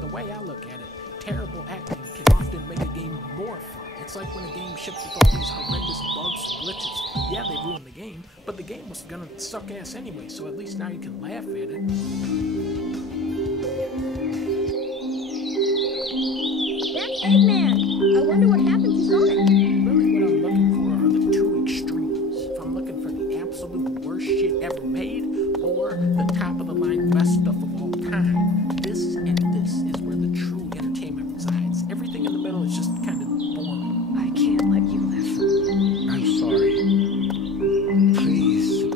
The way I look at it, terrible acting can often make a game more fun. It's like when a game ships with all these horrendous bugs and glitches. Yeah, they ruin the game, but the game was gonna suck ass anyway, so at least now you can laugh at it. That's Eggman! I wonder what happened to Sonic. Really what I'm looking for are the two extremes. If I'm looking for the absolute worst shit ever made, or the top of the line best stuff of all time, this and this is where the true entertainment resides. Everything in the middle is just kind of boring. I can't let you live. I'm sorry. Please.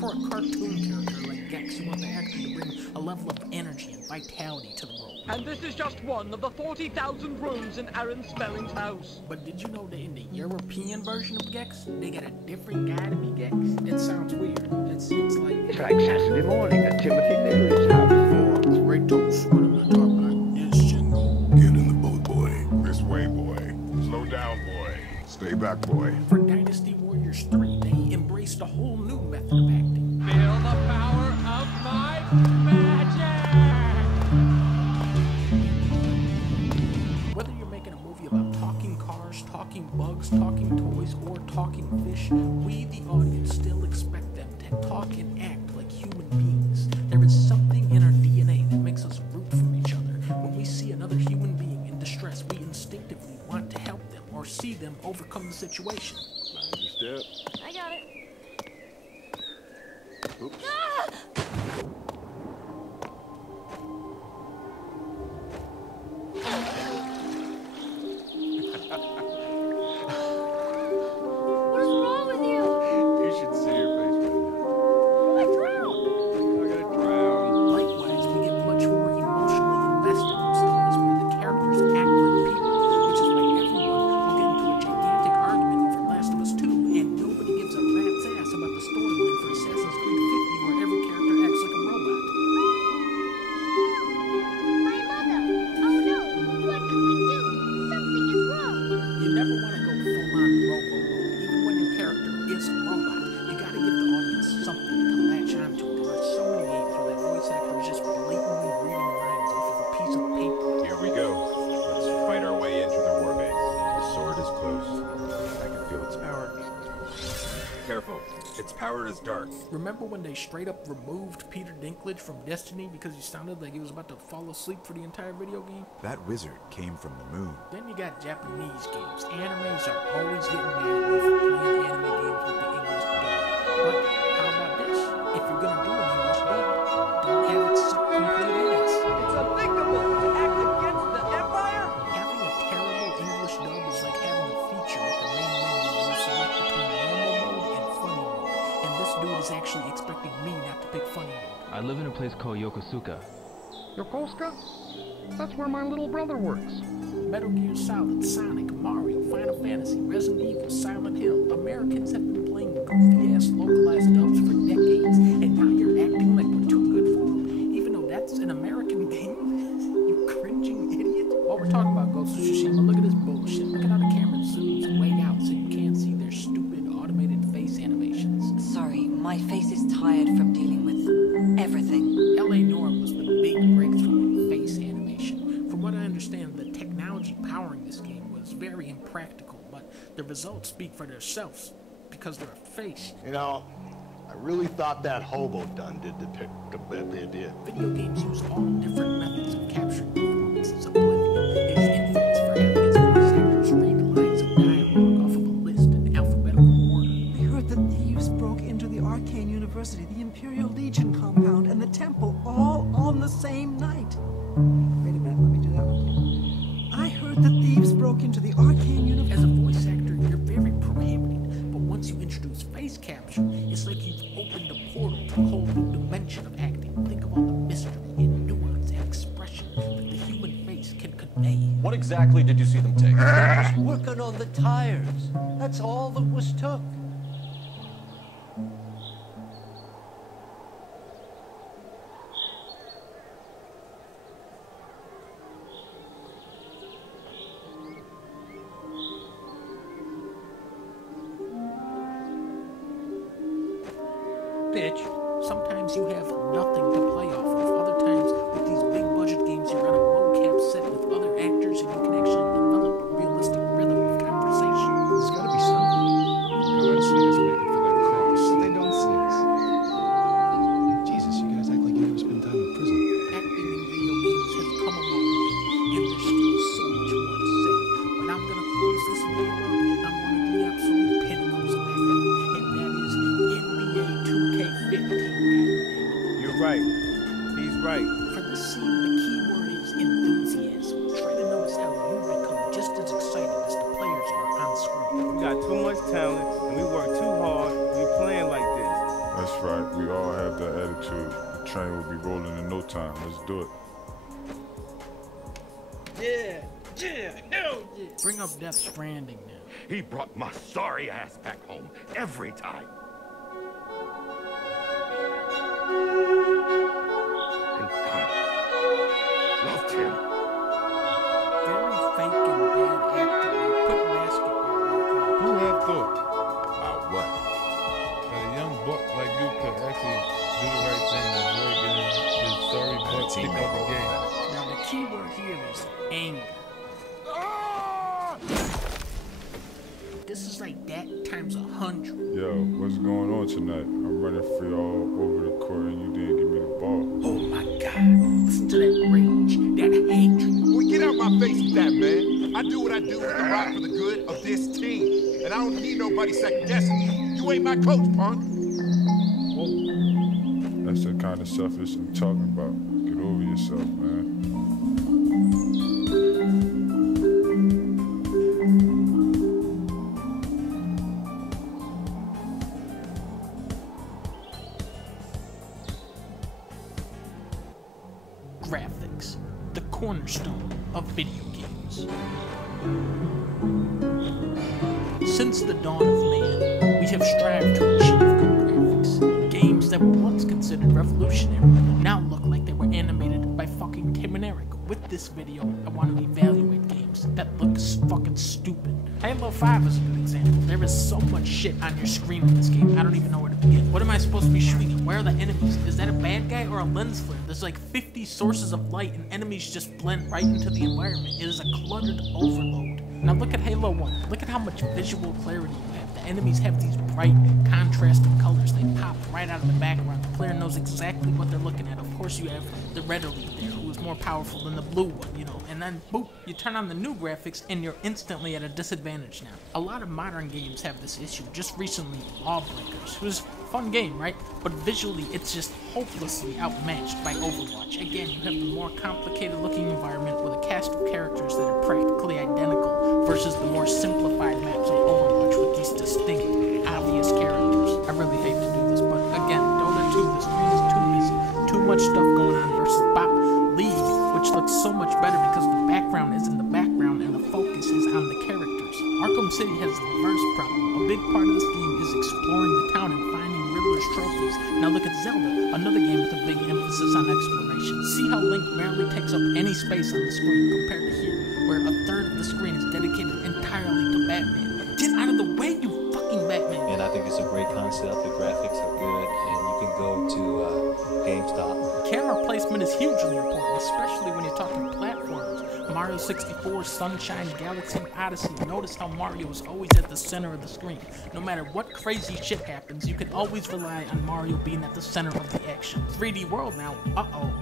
For a cartoon character like Gex, you want the actor to bring a level of energy and vitality to the role. And this is just one of the 40,000 rooms in Aaron Spelling's house. But did you know that in the European version of Gex, they got a different guy to be Gex? It sounds weird. It's like Saturday morning at Timothy Leary's house. Kratos, what am I talking about? Yes, General. Get in the boat, boy. This way, boy. Slow down, boy. Stay back, boy. For Dynasty Warriors 3, they embraced a whole new method of acting. Feel the power of my magic! Whether you're making a movie about talking cars, talking bugs, talking toys, or talking fish, we, the audience, still expect them to talk and act like human beings. There is something in our DNA that makes us root for each other. When we see another human being in distress, we instinctively want to help them or see them overcome the situation. Mind your step. I got it. Oops. Ah! What's wrong with you? You should see your face right now. I drowned. I'm not gonna drown. Likewise, we get much more emotionally invested in stories where the characters act like people, which is why everyone will get into a gigantic argument over Last of Us 2, and nobody gives a rat's ass about the storyline for Assassin's Creed 50, where every character acts like a robot. My mother. Oh no. What can we do? Something is wrong. You never want to go full-on robo mode, even when your character is a robot. You gotta give the audience something to latch onto. There are so many games where that voice actor is just blatantly reading lines off of a piece of paper. Here we go. Let's fight our way into the warbase. The sword is close. I can feel its power. Careful. Its power is dark. Remember when they straight up removed Peter Dinklage from Destiny because he sounded like he was about to fall asleep for the entire video game? That wizard came from the moon. Then you got Japanese games. Animes are always getting mad at me for playing anime games with the English dub. But how about this? If you're gonna do an English dub, don't have it suck complete ass. It's unthinkable to act against the Empire! Having a terrible English dub is like having a feature at the main menu where you select between normal mode and funny mode. And this dude is actually expecting me not to pick funny mode. I live in a place called Yokosuka. Yokosuka? That's where my little brother works. Metal Gear Solid, Sonic, Mario, Final Fantasy, Resident Evil, Silent Hill. Americans have been playing goofy-ass localized dubs for decades, and now you're acting like we're too good for them, even though that's an American game? You cringing idiot. While we're talking about Ghost of Tsushima, look at this bullshit. Look at how the camera zooms way out so you can't see their stupid automated face animations. Sorry, my face is tired from dealing with everything. L.A. Noire was the big breakthrough in face animation. From what I understand, the technology powering this game was very impractical, but the results speak for themselves because they're a face. You know, I really thought that hobo done did the pick the bet they did. Video games use all different methods of capturing performances. Oblivion is infamous for having its voice actors read lines of dialogue off of a list in alphabetical order. I heard that thieves broke into the Arcane University, the Imperial Legion compound, and the temple all on the same night. Wait a minute, let me do that one again. I heard that thieves broke into the Arcane University. As a voice actor, you're very prohibited, but once you introduce face capture, it's like you've opened a portal to a whole new dimension of acting. Think of all the mystery and nuance and expression that the human face can convey. What exactly did you see them take? I was working on the tires. That's all that was took. Bitch. Sometimes you have nothing to play off of. Other times, with these big budget games, you run a mocap time. Let's do it. Yeah, hell yeah. Bring up Death Stranding now. He brought my sorry ass back home every time. And I loved him. Very fake and bad acting. Put basketball back on. Who had thought? What? That a young buck like you could actually do the right thing and avoid getting his sorry butt kicked out the game. Now the key word here is anger. This is like that times 100. Yo, what's going on tonight? I'm running free all over the court and you didn't give me the ball. Oh my God. Listen to that rage, that hatred. Well, get out my face with that, man. I do what I do with the rock for the good of this team. And I don't need nobody second guessing me. You ain't my coach, punk. Whoa. That's the kind of selfish I'm talking about. Get over yourself, man. Graphics, the cornerstone of video games. Since the dawn of man, we have strived to achieve good graphics. Games that were once considered revolutionary now look like they were animated by fucking Tim and Eric. With this video, I want to evaluate games that look fucking stupid. Halo 5 is a good example. There is so much shit on your screen in this game, I don't even know where to begin. What am I supposed to be shooting at? Where are the enemies? Is that a bad guy or a lens flare? There's like 50 sources of light and enemies just blend right into the environment. It is a cluttered overload. Now look at Halo 1. Look at how much visual clarity you have. The enemies have these bright, contrasting colors. They pop right out of the background. The player knows exactly what they're looking at. Of course, you have the red elite there, who is more powerful than the blue one, you know. And then, boop, you turn on the new graphics, and you're instantly at a disadvantage now. A lot of modern games have this issue. Just recently, Lawbreakers, who's a fun game, right? But visually, it's just hopelessly outmatched by Overwatch. Again, you have the more complicated-looking environment with a cast of characters that are practically identical versus the more simplified maps of Overwatch with these distinct, obvious characters. I really hate to do this, but again, Dota 2, the screen is too busy. Too much stuff going on versus Bop League, which looks so much better because the background is in the background and the focus is on the characters. Arkham City has the reverse problem. A big part of this game is exploring the town and finding Riddler's trophies. Now look at Zelda, another game with a big emphasis on exploration. See how Link barely takes up any space on the screen compared to here, where a third of the screen is dedicated entirely to Batman. Get out of the way, you fucking Batman! And I think it's a great concept. The graphics are good, and you can go to GameStop. Camera placement is hugely important, especially when you're talking platformers. Mario 64, Sunshine, Galaxy, Odyssey. Notice how Mario is always at the center of the screen. No matter what crazy shit happens, you can always rely on Mario being at the center of the action. 3D World now, uh-oh.